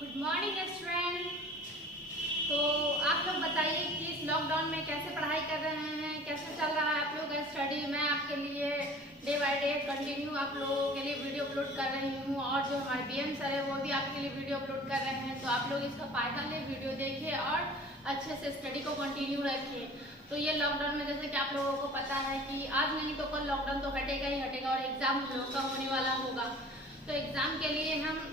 Good morning student. तो आप लोग बताइए कि इस लॉकडाउन में कैसे पढ़ाई कर रहे हैं, कैसे चल रहा है आप लोग का स्टडी। मैं आपके लिए डे बाय डे कंटिन्यू आप लोगों के लिए वीडियो अपलोड कर रही हूँ, और जो हमारे बीएम सर है वो भी आपके लिए वीडियो अपलोड कर रहे हैं। तो आप लोग इसका फायदा लें, वीडियो देखिए और अच्छे से स्टडी को कंटिन्यू रखिए। तो ये लॉकडाउन में जैसे कि आप लोगों को पता है कि आज नहीं तो कल लॉकडाउन तो हटेगा ही हटेगा, और एग्जाम हम लोगों का होने वाला होगा। तो एग्जाम के लिए हम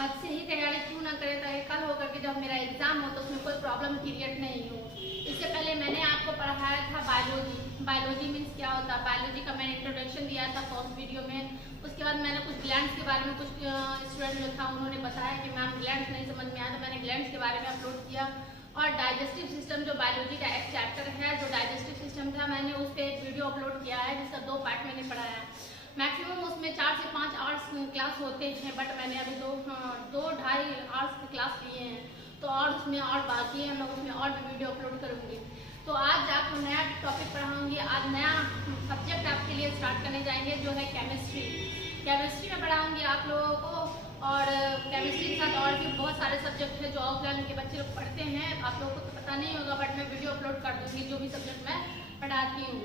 आज से ही तैयारी क्यों ना करें, ताकि कल होकर के जब मेरा एग्जाम हो तो उसमें कोई प्रॉब्लम क्रिएट नहीं हो। इससे पहले मैंने आपको पढ़ाया था बायोलॉजी। बायोलॉजी मीन्स क्या होता है, बायोलॉजी का मैंने इंट्रोडक्शन दिया था फर्स्ट वीडियो में। उसके बाद मैंने कुछ ग्लैंड्स के बारे में, कुछ स्टूडेंट जो था उन्होंने बताया कि मैम ग्लैंड्स नहीं समझ में आया, तो मैंने ग्लैंड्स के बारे में अपलोड किया। और डाइजेस्टिव सिस्टम जो बायोलॉजी का एक चैप्टर है, जो डाइजेस्टिव सिस्टम था, मैंने उस पर एक वीडियो अपलोड किया है जिसका 2 पार्ट मैंने पढ़ाया। मैक्सिमम उसमें 4 से 5 आवर्स क्लास होते हैं, बट मैंने अभी 2-2.5 आवर्स की क्लास लिए हैं। तो और उसमें और बाकी है, मैं उसमें और भी वीडियो अपलोड करूँगी। तो आज आपको नया टॉपिक पढ़ाऊँगी। आज नया सब्जेक्ट आपके लिए स्टार्ट करने जाएंगे, जो है केमिस्ट्री। केमिस्ट्री में पढ़ाऊँगी आप लोगों को, और केमिस्ट्री के साथ और भी बहुत सारे सब्जेक्ट हैं जो ऑफलाइन के बच्चे लोग पढ़ते हैं। आप लोगों को तो पता नहीं होगा, बट मैं वीडियो अपलोड कर दूँगी जो भी सब्जेक्ट मैं पढ़ाती हूँ।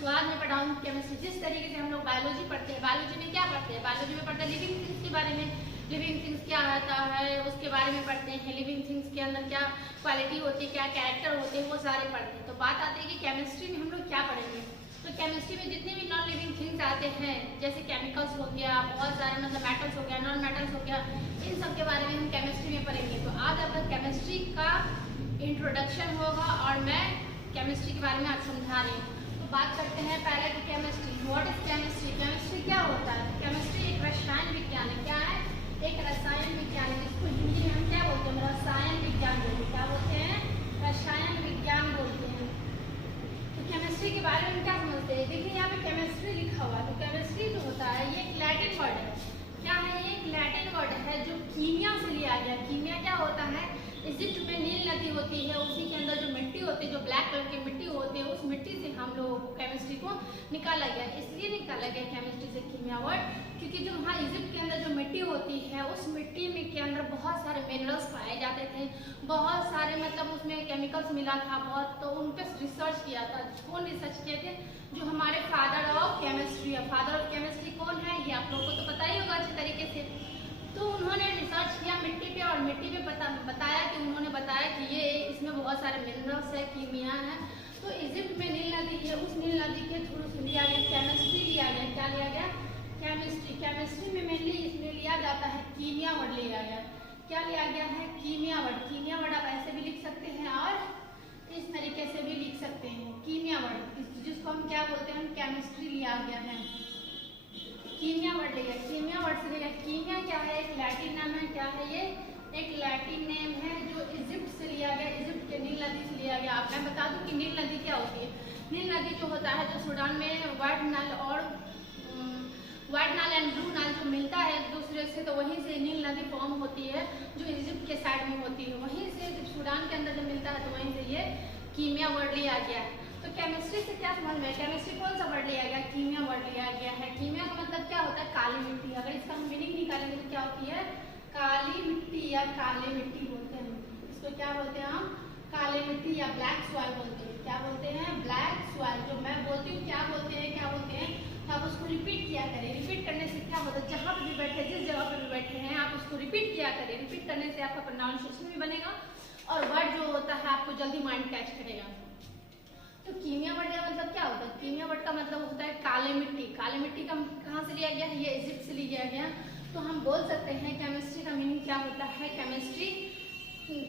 तो आज मैं पढ़ाऊंगी केमिस्ट्री। जिस तरीके से हम लोग बायोलॉजी पढ़ते हैं, बायोलॉजी में क्या पढ़ते हैं, बायोलॉजी में पढ़ते हैं लिविंग थिंग्स के बारे में। लिविंग थिंग्स क्या होता है उसके बारे में पढ़ते हैं। लिविंग थिंग्स के अंदर क्या क्वालिटी होती है, क्या कैरेक्टर होते हैं, वो सारे पढ़ते हैं। तो बात आती है कि केमिस्ट्री में हम लोग क्या पढ़ेंगे। तो केमिस्ट्री में जितने भी नॉन लिविंग थिंग्स आते हैं, जैसे केमिकल्स हो गया, बहुत सारे मतलब मेटल्स हो गया, नॉन मेटल्स हो गया, इन सब के बारे में हम केमिस्ट्री में पढ़ेंगे। तो आज आपका केमिस्ट्री का इंट्रोडक्शन होगा और मैं केमिस्ट्री के बारे में आज समझा रही हूँ। बात करते हैं पहले कि chemistry, what is chemistry. Chemistry क्या होता है। केमिस्ट्री एक रसायन विज्ञान है। क्या है, एक रसायन विज्ञान है, जिसको हिंदी में हम क्या बोलते हैं, रसायन विज्ञान बोलते हैं। क्या बोलते हैं, रसायन विज्ञान बोलते हैं। तो केमिस्ट्री के बारे में क्या समझते हैं, देखिए यहाँ पे केमिस्ट्री लिखा हुआ है। तो केमिस्ट्री जो होता है ये एक लैटिन वर्ड है। क्या है, ये एक लैटिन वर्ड है जो कीमिया से लिया गया। कीमिया क्या होता है, इजिप्ट में नील नदी होती है, उसी के अंदर जो मिट्टी होती है, जो ब्लैक कलर की मिट्टी होती है, उस मिट्टी से हम लोगों को केमिस्ट्री को निकाला गया। इसलिए निकाला गया केमिस्ट्री से कीमिया वर्ड, क्योंकि जो वहाँ इजिप्ट के अंदर जो मिट्टी होती है, उस मिट्टी में के अंदर बहुत सारे मिनरल्स पाए जाते थे, बहुत सारे मतलब उसमें केमिकल्स मिला था बहुत। तो उन पर रिसर्च किया था। कौन रिसर्च किए थे, जो हमारे फादर ऑफ केमिस्ट्री है। फादर ऑफ केमिस्ट्री कौन है, ये आप लोगों को तो पता ही होगा अच्छे तरीके से। तो उन्होंने रिसर्च किया मिट्टी पे, और मिट्टी पे बताया कि उन्होंने बताया कि ये इसमें बहुत सारे मिनरल्स है, कीमिया है। तो इजिप्ट में नील नदी है, उस नील नदी के थ्रू से लिया गया केमिस्ट्री लिया गया। क्या लिया गया, केमिस्ट्री। केमिस्ट्री में मेनली इसमें लिया जाता है कीमिया वर्ड लिया गया। क्या लिया गया है, कीमिया वर्ड। कीमिया वर्ड आप ऐसे भी लिख सकते हैं और इस तरीके से भी लिख सकते हैं, कीमिया वर्ड, जिसको हम क्या बोलते हैं, केमिस्ट्री लिया गया है। कीमिया वर्ड लिया, कीमिया वर्ड से लिया। कीमिया क्या है, एक लैटिन नाम है। क्या है ये, एक लैटिन नेम है जो इजिप्ट से लिया गया, इजिप्ट के नील नदी से लिया गया। आप मैं बता दूं कि नील नदी क्या होती है। नील नदी जो होता है, जो सूडान में व्हाइट नाइल और white Nile and blue Nile जो मिलता है एक दूसरे से, तो वहीं से नील नदी फॉर्म होती है, जो इजिप्ट के साइड में होती है। वहीं से जब सूडान के अंदर जब मिलता है, तो वहीं से ये कीमिया वर्ड लिया गया है। तो केमिस्ट्री से क्या समझ में, केमिस्ट्री कौन सा वर्ड लिया गया, कीमिया वर्ड लिया गया है। कीमिया का मतलब क्या होता है, काली मिट्टी। अगर इसका हम मीनिंग निकालेंगे तो क्या होती है, काली मिट्टी या काले मिट्टी बोलते हैं। इसको क्या बोलते हैं हम, काली मिट्टी या ब्लैक सॉइल बोलते हैं। क्या बोलते हैं, ब्लैक सॉइल। जो मैं बोलती हूँ क्या बोलते हैं, क्या बोलते हैं, तो आप उसको रिपीट किया करें। रिपीट करने से क्या होता है, जहाँ पर भी बैठे, जिस जगह पर भी बैठे हैं, आप उसको रिपीट किया करें। रिपीट करने से आपका प्रोनाउंसिएशन भी बनेगा, और वर्ड जो होता है आपको जल्दी माइंड कैच करेगा। तो कीमिया वर्ड का मतलब क्या होता है, कीमिया वर्ड का मतलब होता है काले मिट्टी। काले मिट्टी का कहाँ से लिया गया है, ये इजिप्ट से लिया गया। तो हम बोल सकते हैं केमिस्ट्री का मीनिंग क्या होता है, केमिस्ट्री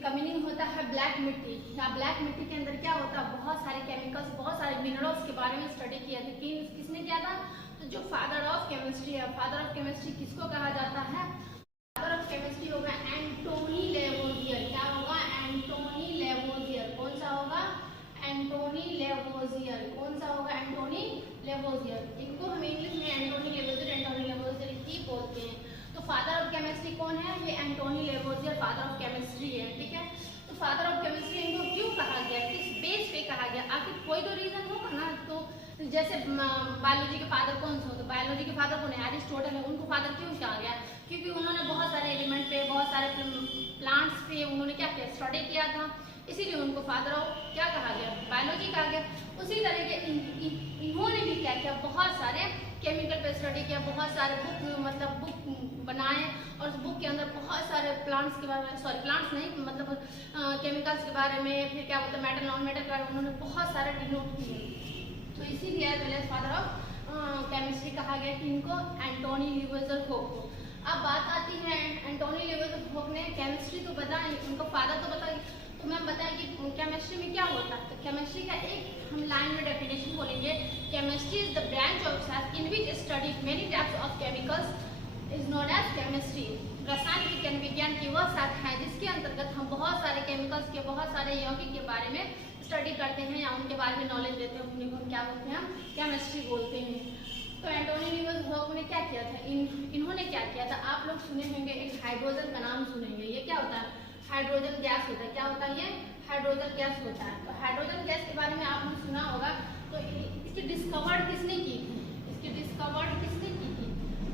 का मीनिंग होता है ब्लैक मिट्टी। या ब्लैक मिट्टी के अंदर क्या होता है, बहुत सारे केमिकल्स, बहुत सारे मिनरल्स के बारे में स्टडी किया था। किसने किया था, तो जो फादर ऑफ केमिस्ट्री है। फादर ऑफ केमिस्ट्री किसको कहा जाता है, फादर ऑफ केमिस्ट्री होगा एंटोनी लेवोजियर। क्या होगा, एंटोनी लेवोजियर। कौन सा होगा, एंटोनी लेवोजियर। कौन सा होगा, एंटोनी लेवोजियर। इनको हम इंग्लिश में एंटोनी लेवोजियर ही बोलते हैं। तो फादर ऑफ केमिस्ट्री कौन है, ये Antoine Lavoisier father of chemistry है। ठीक है, तो फादर ऑफ केमिस्ट्री इनको क्यों कहा गया, किस बेस पे कहा गया, आखिर कोई तो रीजन होगा ना। तो जैसे बायोलॉजी के फादर कौन से, तो बायोलॉजी के फादर कौन है, एरिस्टोटल है। उनको फादर क्यों कहा गया, क्योंकि उन्होंने बहुत सारे एलिमेंट पे, बहुत सारे स्टडी किया था, इसीलिए उनको फादर ऑफ क्या कहा गया, बायोलॉजी कहा गया। उसी तरह के इन्होंने भी क्या किया, बहुत सारे केमिकल पे स्टडी किया, बहुत सारे बुक बनाए और उस बुक के अंदर बहुत सारे प्लांट्स के बारे में, सॉरी प्लांट्स नहीं मतलब केमिकल्स के बारे में, फिर क्या बोलते हैं मेटल नॉन मेटल के बारे में उन्होंने बहुत सारे डिनोट किए। तो इसीलिए फादर ऑफ केमिस्ट्री कहा गया कि इनको एंटोनी ल्यूवेजर-होक को। अब बात आती है एंटोनी ल्यूवेजर-होक ने केमिस्ट्री तो बताई, उनको फादर तो बताई, तो मैम बताएं कि केमिस्ट्री में क्या होता है। तो केमिस्ट्री का एक हम लाइन में डेफिनेशन बोलेंगे, chemistry is the branch of science in which study many types of chemicals is known as chemistry. रसायन विज्ञान विज्ञान की वह शाखा है जिसके अंतर्गत हम बहुत सारे केमिकल्स के, बहुत सारे यौगिक के बारे में स्टडी करते हैं या उनके बारे में नॉलेज देते हैं, उन्हें हम क्या बोलते हैं, केमिस्ट्री बोलते हैं। तो एंटोनी ल्यूवेजर-होक ने क्या किया था, इन्होंने क्या किया था, आप लोग सुने होंगे एक हाइड्रोजन का नाम सुनेंगे, ये क्या होता है, हाइड्रोजन गैस होता है। क्या होता है ये, हाइड्रोजन गैस होता है। तो हाइड्रोजन गैस के बारे में आपने सुना होगा। तो इसकी डिस्कवर्ड किसने की थी, इसकी डिस्कवर्ड किसने की थी,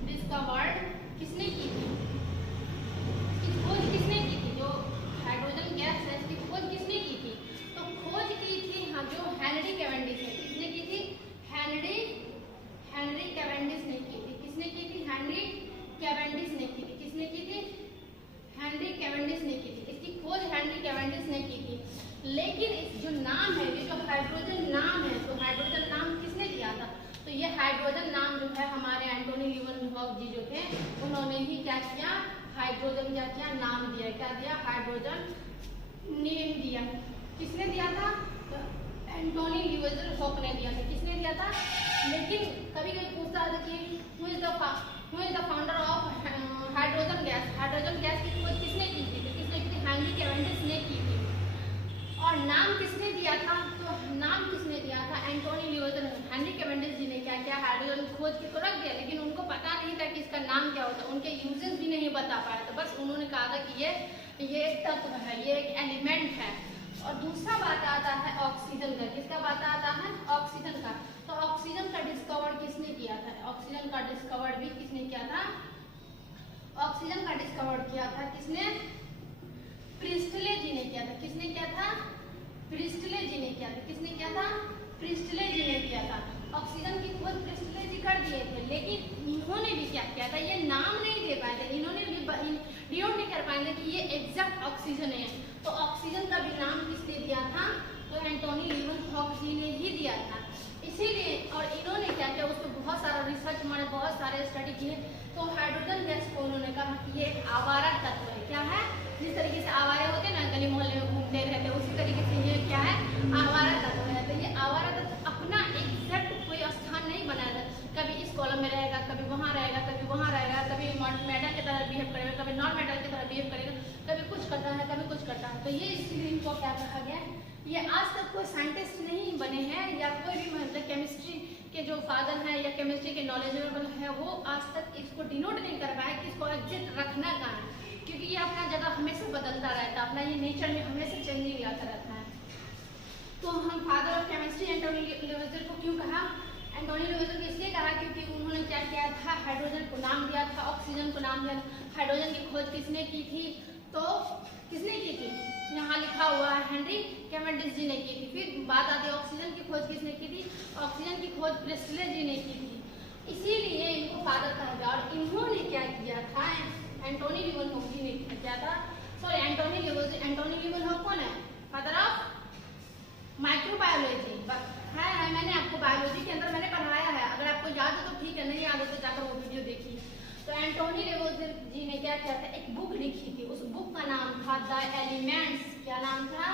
डिस्कवर्ड किसने की थी, इसकी खोज किसने की थी, जो हाइड्रोजन गैस है इसकी खोज किसने की थी, तो खोज की थी हाँ जो हेनरी कैवेंडिश है। किसने की थी, हेनरी कैवेंडिश ने की थी। किसने की थी, हेनरी कैवेंडिश ने की थी। किसने की थी, हेनरी कैवेंडिश ने की थी। इसकी खोज हेनरी कैवेंडिश ने की थी। लेकिन इस जो नाम है, ये जो हाइड्रोजन नाम है, तो हाइड्रोजन नाम किसने दिया था, तो ये हाइड्रोजन नाम जो है हमारे एंटोनी ल्यूवेजर-होक जी जो थे उन्होंने ही क्या किया, हाइड्रोजन क्या किया, नाम दिया। क्या दिया, हाइड्रोजन नेम दिया। किसने दिया था, तो एंटोनी ल्यूवेजर-होक ने दिया था। किसने दिया था, लेकिन कभी कभी पूछता है कि who is the founder of hydrogen gas, hydrogen gas की खोज किसने की थी, तो किसने की थी, हेनरी कैवेंडिश ने की थी। और नाम किसने दिया था, तो नाम किसने दिया था, एंटोनी ल्यूवेजर। हेनरी कैवेंडिश जी ने क्या किया, हाइड्रोजन खोज के तो रख दिया, लेकिन उनको पता नहीं था कि इसका नाम क्या होता, उनके यूजेस भी नहीं बता पाए थे। बस उन्होंने कहा था कि ये एक तत्व है, ये एक एलिमेंट है। और दूसरा बात आता है ऑक्सीजन का। किसका बात आता है, ऑक्सीजन का। तो ऑक्सीजन का डिस्कवर किसने किया था, ऑक्सीजन का डिस्कवर भी किसने किया था, ऑक्सीजन का डिस्कवर किया था किसने, प्रिस्टले जी ने किया था। किसने किया था, प्रिस्टले जी ने किया था। किसने किया था, प्रिस्टले जी ने किया था। ऑक्सीजन की खोज प्रिस्टले जी कर दिए थे, लेकिन इन्होंने भी क्या किया था, ये नाम नहीं दे पाए थे, इन्होंने भी डिनोट नहीं कर पाए थे कि ये एग्जैक्ट ऑक्सीजन है। तो ऑक्सीजन का भी नाम किसने दिया था, तो एंटोनी ल्यूवेजर-होक जी ने ही दिया था। इसीलिए और इन्होंने क्या किया, उस पर बहुत सारा रिसर्च मारे, बहुत सारे स्टडी किए। तो हाइड्रोजन गैस को उन्होंने कहा कि ये एक आवारा तत्व है। क्या है, जिस तरीके से आवारे होते हैं ना, गली मोहल्ले में घूमते रहते, उसी तरीके से ये क्या है, आवारा तत्व है। तो ये आवारा तत्व अपना एग्जैक्ट कोई स्थान नहीं बनाया, कभी इस कॉलम में रहेगा, कभी वहाँ रहेगा, कभी वहाँ रहेगा, कभी मेटल की तरह बिहेव करेगा, कभी नॉन मेटल की तरह बिहेव करेगा, कभी कुछ करता है, कभी कुछ करता है। तो ये इसलिए इनको क्या कहा गया, ये आज तक कोई साइंटिस्ट नहीं बने हैं या कोई भी मतलब केमिस्ट्री के जो फादर हैं या केमिस्ट्री के नॉलेजेबल है, वो आज तक इसको डिनोट नहीं कर पाए कि इसको एग्जैक्ट रखना कहाँ है, क्योंकि ये अपना जगह हमेशा बदलता रहता है, अपना ये नेचर में हमेशा चेंजिंग लाता रहता है। तो हम फादर ऑफ केमिस्ट्री एंटोनी ल्यूवेजर को क्यों कहा, एंटोनी ल्यूवेजर को इसलिए कहा क्योंकि उन्होंने क्या किया था, हाइड्रोजन को नाम दिया था, ऑक्सीजन को नाम दिया। हाइड्रोजन की खोज किसने की थी, तो किसने की थी, यहाँ लिखा हुआ है हेनरी कैवेंडिश जी ने की थी। फिर बात आती है ऑक्सीजन की खोज किसने की थी, ऑक्सीजन की खोज प्रिस्टले जी ने की थी। इसीलिए इनको फादर कहा गया। और इन्होंने क्या किया था, एंटोनी ल्यूवेजर-होक जी ने क्या था, सॉरी एंटोनी ल्यूवेजर-होक कौन है, फादर ऑफ माइक्रोबायोलॉजी है। मैंने आपको बायोलॉजी के अंदर मैंने पढ़ाया है, अगर आपको याद हो तो ठीक है, नहीं याद हो तो जाकर वो वीडियो देखिए। तो एंटोनी ल्यूवेजर जी ने क्या किया था, एक बुक लिखी थी, उस बुक का नाम था द एलिमेंट्स। क्या नाम था,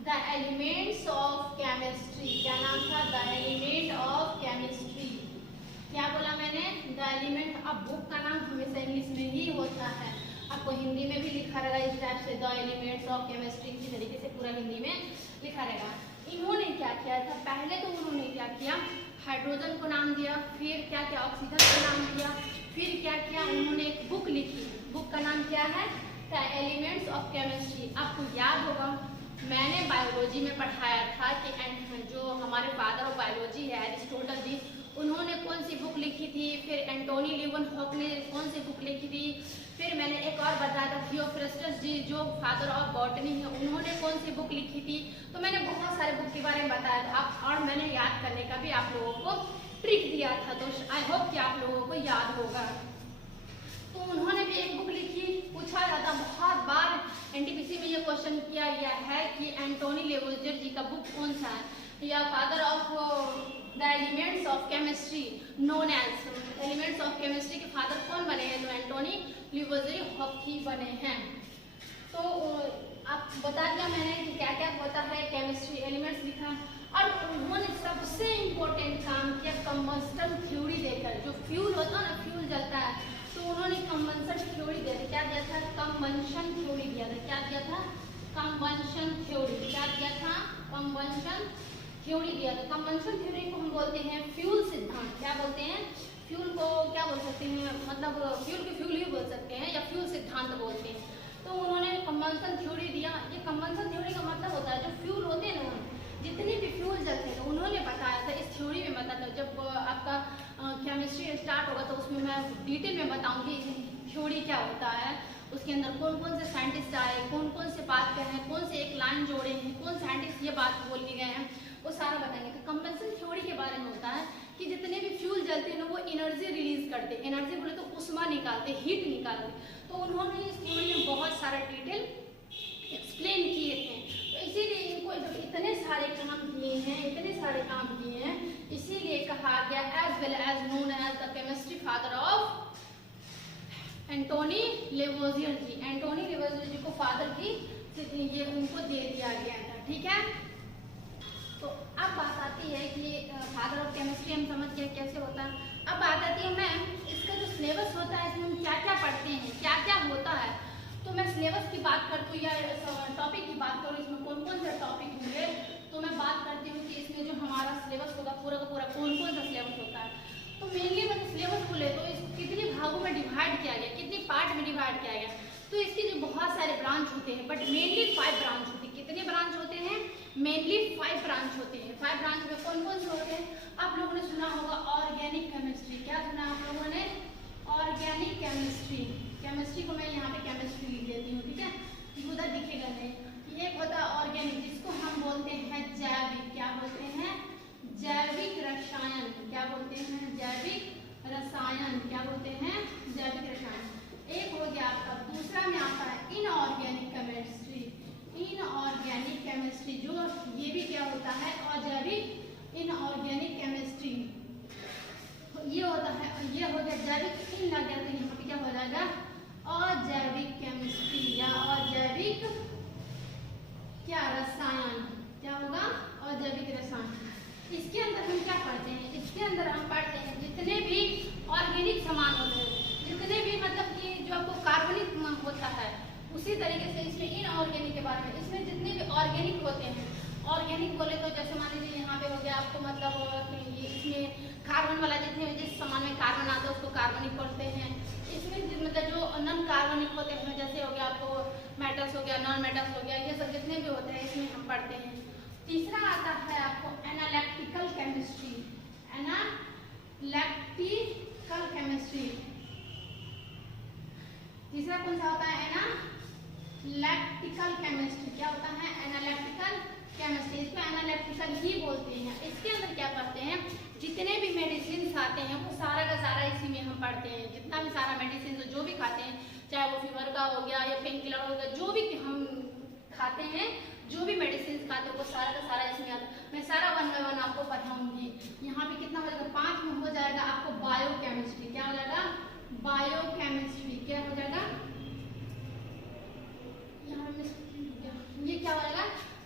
द एलिमेंट्स ऑफ केमिस्ट्री। क्या नाम था, द एलिमेंट ऑफ केमिस्ट्री। क्या बोला मैंने, द एलिमेंट। अब बुक का नाम हमेशा इंग्लिश में ही होता है, आपको हिंदी में भी लिखा रहेगा इस टाइप से, द एलिमेंट्स ऑफ केमिस्ट्री, इसी तरीके से पूरा हिंदी में लिखा रहेगा। इन्होंने क्या किया था, पहले तो उन्होंने क्या किया, हाइड्रोजन को नाम दिया, फिर क्या किया, ऑक्सीजन को नाम दिया, फिर क्या किया, उन्होंने एक बुक लिखी। बुक का नाम क्या है, द एलिमेंट्स ऑफ केमिस्ट्री। आपको याद होगा मैंने बायोलॉजी में पढ़ाया था कि जो हमारे फादर ऑफ बायोलॉजी है एरिस्टोटल जी, उन्होंने कौन सी बुक लिखी थी, फिर एंटोनी ल्यूवेजर-होक ने कौन सी बुक लिखी थी, फिर मैंने एक और बताया था थियोफ्रस्टस एगस्टस जी जो फादर ऑफ बॉटनी है, उन्होंने कौन सी बुक लिखी थी। तो मैंने बहुत सारे बुक के बारे में बताया था और मैंने याद करने का भी आप लोगों को ट्रिक दिया था, तो आई होप कि आप लोगों को याद होगा। तो उन्होंने भी एक बुक लिखी, पूछा जाता बहुत बार एनटीपीसी में ये क्वेश्चन किया गया है कि एंटोनी लेवोजियर जी का बुक कौन सा है, या father of the elements of chemistry known as elements of chemistry के फादर कौन बने हैं, तो एंटोनी लेवोजियर ही बने हैं। तो आप बता दिया मैंने कि क्या क्या होता है केमिस्ट्री, एलिमेंट्स लिखा, और उन्होंने सबसे इम्पोर्टेंट काम किया कंबस्टन थ्योरी देकर। जो फ्यूल होता है ना, फ्यूल जलता है, तो उन्होंने कंबंशन थ्योरी दिया था। क्या दिया था? कंबंशन थ्योरी दिया था। क्या दिया था? Combustion theory. क्या दिया था? कंबंशन थ्योरी दिया था। कंबंशन थ्योरी को हम बोलते हैं फ्यूल सिद्धांत। क्या बोलते हैं? फ्यूल को क्या बोल सकते हैं, मतलब फ्यूल के फ्यूल ही बोल सकते हैं या फ्यूल सिद्धांत बोलते हैं। तो उन्होंने कंबंशन थ्योरी दिया। ये कंबंशन थ्योरी का मतलब होता है जो फ्यूल होते हैं ना, जितने भी फ्यूल जलते हैं, उन्होंने बताया था इस थ्योरी में बताया था। जब आपका केमिस्ट्री स्टार्ट होगा तो उसमें मैं डिटेल में बताऊंगी थ्योरी क्या होता है, उसके अंदर कौन कौन से साइंटिस्ट आए, कौन कौन से बात कहे हैं, कौन से एक लाइन जोड़े हैं, कौन साइंटिस्ट ये बात बोल के गए हैं, वो सारा बताएंगे। तो कंबंशन थ्योरी के बारे में होता है कि जितने भी फ्यूल जलते हैं ना, वो एनर्जी रिलीज करते हैं। एनर्जी बोले तो उष्मा निकालते, हीट निकालते। तो उन्होंने इस थ्योरी में बहुत सारा डिटेल एक्सप्लेन किए थे। तो इसीलिए इनको जब इतने सारे काम किए हैं, इतने सारे काम किए हैं, इसीलिए कहा गया as well as known as the chemistry father of Antoine Lavoisier ji. Antoine Lavoisier ji को फादर की ये उनको दे दिया गया था। ठीक है, तो अब बात आती है कि फादर ऑफ केमिस्ट्री हम समझ गए कैसे होता है। अब बात आती है मैम इसका जो सिलेबस होता है, इसमें हम क्या क्या पढ़ते हैं, क्या क्या होता है। तो मैं सिलेबस की बात करती हूँ या टॉपिक की बात करूँ, इसमें कौन कौन से टॉपिक होंगे, तो मैं बात करती हूँ कि इसमें जो हमारा सिलेबस होगा पूरा का पूरा कौन कौन सा सिलेबस होता है। तो मेनली मतलब सिलेबस को ले तो इसको कितने भागों में डिवाइड किया गया, कितने पार्ट में डिवाइड किया गया। तो इसके जो बहुत सारे ब्रांच होते हैं, बट मेनली 5 ब्रांच होते हैं। कितने ब्रांच होते हैं? मेनली 5 ब्रांच होते हैं। 5 ब्रांच में कौन कौन से होते हैं? आप लोगों ने सुना होगा ऑर्गेनिक केमिस्ट्री। क्या सुना आप लोगों ने? Organic chemistry. केमिस्ट्री को मैं यहाँ पे केमिस्ट्री लिख देती हूँ, ठीक है, उधर दिखेगा नहीं। एक होता है ऑर्गेनिक, जिसको हम बोलते हैं जैविक। क्या बोलते हैं? जैविक रसायन। क्या बोलते हैं? जैविक रसायन। क्या बोलते हैं? जैविक रसायन। एक हो गया आपका, दूसरा में आता है इनऑर्गेनिक केमिस्ट्री। इनऑर्गेनिक केमिस्ट्री जो ये भी क्या होता है? अजैविक इनऑर्गेनिक केमिस्ट्री ये होता है। ये हो गया जैविक, इन लग गया तो यहाँ पे क्या हो जाएगा? अजैविक केमिस्ट्री या अजैविक क्या रसायन। क्या होगा? अजैविक रसायन। इसके अंदर हम क्या पढ़ते हैं? इसके अंदर हम पढ़ते हैं जितने भी ऑर्गेनिक सामान होते हैं, जितने भी मतलब कि जो आपको कार्बनिक होता है, उसी तरीके से इसमें इनऑर्गेनिक के बारे में, इसमें जितने भी ऑर्गेनिक होते हैं। ऑर्गेनिक बोले तो जैसे मान लीजिए यहाँ पे हो गया आपको मतलब ये इसमें कार्बन वाला जितने जिस सामान में कार्बन आता है उसको कार्बनिक बोलते हैं। इसमें मतलब जो नॉन कार्बनिक होते हैं, जैसे हो गया आपको मेटल्स हो गया, नॉन मेटल्स हो गया, ये सब जितने भी होते हैं इसमें हम पढ़ते हैं। तीसरा आता है आपको एनालिटिकल केमिस्ट्री। एनालिटिकल केमिस्ट्री तीसरा कौन सा होता है? Analytical chemistry. क्या होता है? Analytical chemistry. इसको एनालिटिकल ही बोलते हैं। इसके अंदर क्या पढ़ते हैं? जितने भी मेडिसिन आते हैं वो सारा का सारा इसी में हम पढ़ते हैं। जितना भी सारा मेडिसिन जो भी खाते हैं, चाहे वो फीवर का हो गया या पेन किलर हो गया, जो भी हम खाते हैं, जो भी मेडिसिन खाते हैं वो सारा का सारा इसमें आता है। मैं सारा 1 बाय 1 आपको पढ़ाऊंगी। यहाँ पे कितना हो जाएगा? 5 में हो जाएगा आपको बायोकेमिस्ट्री। क्या हो जाएगा? बायोकेमिस्ट्री। क्या हो जाएगा? ये क्या हो जाएगा?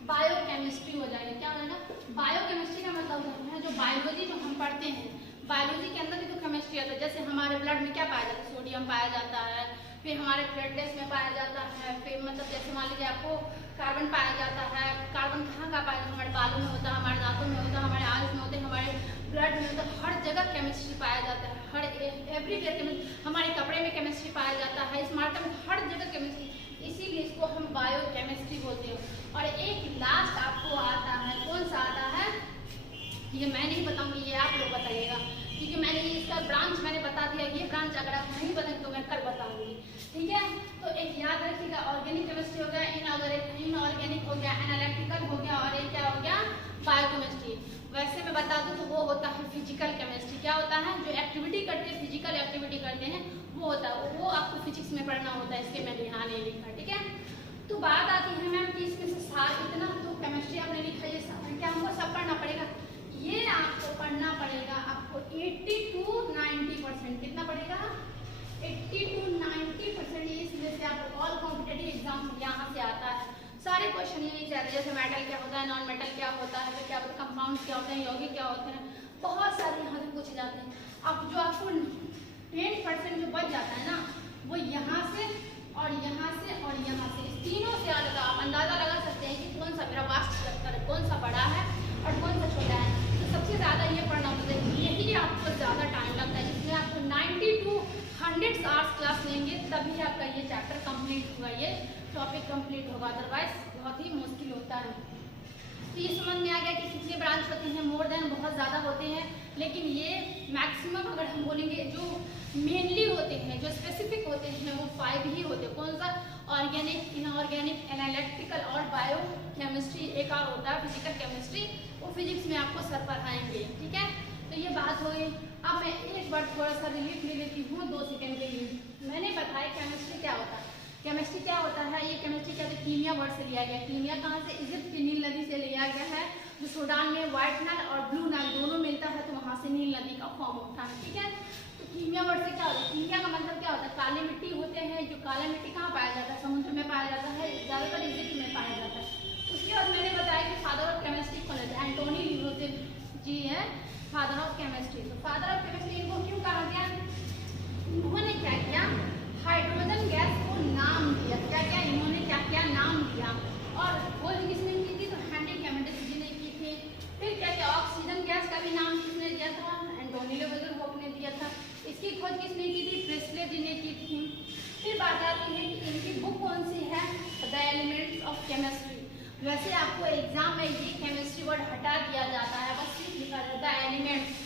बायोकेमिस्ट्री हो जाएगा। क्या हो जाएगा? बायोकेमिस्ट्री का मतलब है जो बायोलॉजी जो हम पढ़ते हैं, बायोलॉजी के अंदर भी तो केमिस्ट्री आता है। जैसे हमारे ब्लड में क्या पाया जाता है? सोडियम पाया जाता है, फिर हमारे ब्लड टेस्ट में पाया जाता है, फिर मतलब जैसे मान लीजिए आपको कार्बन पाया जाता है। कार्बन कहाँ पाया जाता है? हमारे बालों में होता है, हमारे दांतों में होता है, हमारे आंख में होते हैं, हमारे ब्लड में होता है। हर जगह केमिस्ट्री पाया जाता है। हर एवरीवेयर केमिस्ट्री। हमारे कपड़े में केमिस्ट्री पाया जाता है, स्मार्ट में हर जगह केमिस्ट्री, इसीलिए इसको हम बायोकेमिस्ट्री बोलते हैं। और एक लास्ट आपको आता है, कौन सा आता है? ये मैं नहीं बताऊंगी, ये आप लोग बताइएगा, क्योंकि मैंने ये इसका ब्रांच मैंने बता दिया। ये ब्रांच अगर आप नहीं बताएंगे तो मैं कल बताऊंगी, ठीक है। तो एक याद रखिएगा, हो गया, एनालिटिकल हो गया, और एक क्या हो गया, बायोकेमिस्ट्री। वैसे मैं बता दूं तो वो होता है फिजिकल केमिस्ट्री। क्या होता है, जो एक्टिविटी करते हैं, फिजिकल एक्टिविटी करते हैं, वो होता है, वो आपको फिजिक्स में पढ़ना होता है। इसके मैंने यहाँ नहीं लिखा, ठीक है। तो बात आती है मैम कि इसमें से इतना तो केमिस्ट्री आपने लिखा, ये क्या हमको सब पढ़ना पड़ेगा? ये आपको पढ़ना पड़ेगा, आपको 80 to 90%। कितना पड़ेगा? 80 to 90%। इसमें से आपको ऑल कॉम्पिटिटिव एग्जाम यहाँ से आता है। सारे क्वेश्चन यही से आते हैं, जैसे मेटल क्या होता है, नॉन मेटल क्या होता है, फिर क्या होता है, कंपाउंड क्या होते हैं, यौगिक क्या होते हैं, बहुत सारे यहाँ से पूछे जाते हैं। अब जो आपको 10% जो बच जाता है ना, वो यहाँ से और यहाँ से और यहाँ से, इस तीनों से आता है। आप अंदाजा लगा सकते हैं कि कौन सा मेरा वास्ट चैप्टर है, कौन सा बड़ा है और कौन सा छोटा है। तो सबसे ज़्यादा ये पढ़ना होता है, यही आपको ज़्यादा टाइम लगता है, जिसमें आपको 90 to 100 आवर्स क्लास लेंगे तभी आपका ये चैप्टर कंप्लीट होगा, ये टॉपिक कंप्लीट होगा, अदरवाइज बहुत ही मुश्किल होता है। तो ये समझ में आ गया कि कितने ब्रांच होते हैं, मोर देन बहुत ज़्यादा होते हैं, लेकिन ये मैक्सिमम अगर हम बोलेंगे जो मेनली होते हैं, जो स्पेसिफिक होते हैं, वो 5 ही होते हैं। कौन सा? ऑर्गेनिक, इनऑर्गेनिक, एनालिटिकल और बायो केमिस्ट्री। एक और होता है फिजिकल केमिस्ट्री, वो फिजिक्स में आपको सर पढ़ाएंगे, ठीक है। तो ये बात हो गई। अब मैं एक बार थोड़ा सा रिलीफ ले लेती हूँ 2 सेकेंड के लिए। मैंने बताया केमिस्ट्री क्या होता है। केमिस्ट्री क्या होता है, ये केमिस्ट्री क्या है, कीमिया वर्ड से लिया गया। कीमिया कहाँ से? इजिप्ट की नील नदी से लिया गया है, जो सूडान में व्हाइट नाइल और ब्लू नाइल दोनों मिलता है, तो वहाँ से नील नदी का फॉर्म होता है, ठीक है। तो कीमिया वर्ड से क्या होता है, कीमिया का मतलब क्या होता है, काली मिट्टी होते हैं। जो काला मिट्टी कहाँ पाया जाता है? समुद्र में पाया जाता है, ज़्यादातर इजिप्ट में पाया जाता है। उसके बाद मैंने बताया कि फादर ऑफ केमिस्ट्री कौन है, एंटोनी ल्यूसेफ जी है फादर ऑफ केमिस्ट्री। तो फादर ऑफ केमिस्ट्री इनको क्यों कहा गया? उन्होंने क्या किया, हाइड्रोजन गैस को नाम दिया। क्या क्या इन्होंने क्या क्या नाम दिया, और खोज किसने की थी? तो हेनरी कैवेंडिश जी ने की थी। फिर क्या क्या ऑक्सीजन गैस का भी नाम किसने दिया था? एंटोनी ल्यूसेफ ने दिया था। इसकी खोज किसने की थी? प्रिस्ले जी ने की थी। फिर बात आती है कि इनकी बुक कौन सी है, द एलिमेंट्स ऑफ केमिस्ट्री। वैसे आपको एग्जाम में ये केमिस्ट्री वर्ड हटा दिया जाता है, बस सिर्फ लिखा है the elements.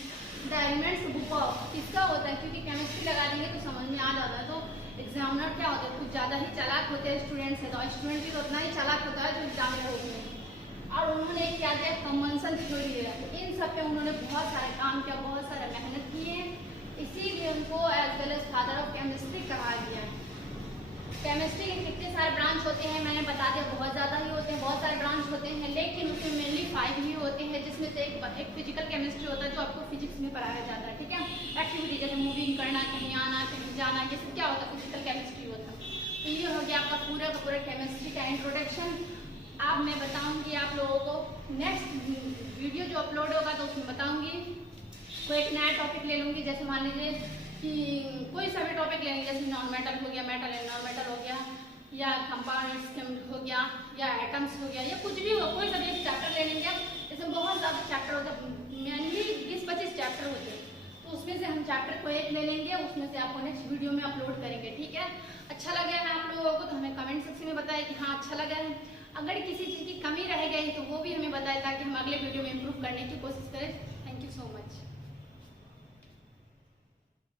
The elements book of किसका होता है, क्योंकि केमिस्ट्री लगा देंगे तो समझ में आ जाता है। तो एग्जामिनर क्या होता है, कुछ ज़्यादा ही चालाक होते हैं स्टूडेंट से, तो स्टूडेंट भी तो उतना ही चालाक होता है जो एग्जामिनर होते हैं। और उन्होंने क्या किया, कन्वेंशन थ्योरी दिया। तो इन सब पे उन्होंने बहुत सारे काम किया, बहुत सारे मेहनत किए, इसीलिए उनको as well as father of chemistry कहा गया। केमिस्ट्री के कितने सारे ब्रांच होते हैं मैंने बता दिया, बहुत ज़्यादा ही होते हैं, बहुत सारे ब्रांच होते हैं, लेकिन उसमें मेनली 5 ही होते हैं, जिसमें से एक फिजिकल केमिस्ट्री होता है जो आपको फिजिक्स में पढ़ाया जाता है, ठीक है। एक्टिविटी जैसे मूविंग करना, कहीं आना, कहीं जाना, ये सब क्या होता है, फिजिकल केमिस्ट्री होता है। तो ये हो गया आपका पूरा का पूरा केमिस्ट्री का इंट्रोडक्शन। अब मैं बताऊँगी आप लोगों को नेक्स्ट वीडियो जो अपलोड होगा तो उसमें बताऊँगी, कोई एक नया टॉपिक ले लूँगी। जैसे मान लीजिए कि कोई सा भी टॉपिक लेंगे, जैसे नॉन मेटल हो गया, मेटल एंड नॉन मेटल हो गया, या कंपाउंड्स हो गया, या एटम्स हो गया, या कुछ भी हो, कोई सा भी एक चैप्टर ले लेंगे। इसमें बहुत ज़्यादा चैप्टर होते हैं, मेनली 20-25 चैप्टर होते हैं, तो उसमें से हम चैप्टर को एक ले लेंगे, उसमें से आपको नेक्स्ट वीडियो में अपलोड करेंगे, ठीक है। अच्छा लगा है आप लोगों को तो हमें कमेंट सेक्शन में बताएं कि हाँ अच्छा लगा है। अगर किसी चीज़ की कमी रह गई तो वो भी हमें बताएं, ताकि हम अगले वीडियो में इम्प्रूव करने की कोशिश करें। Thank you so much.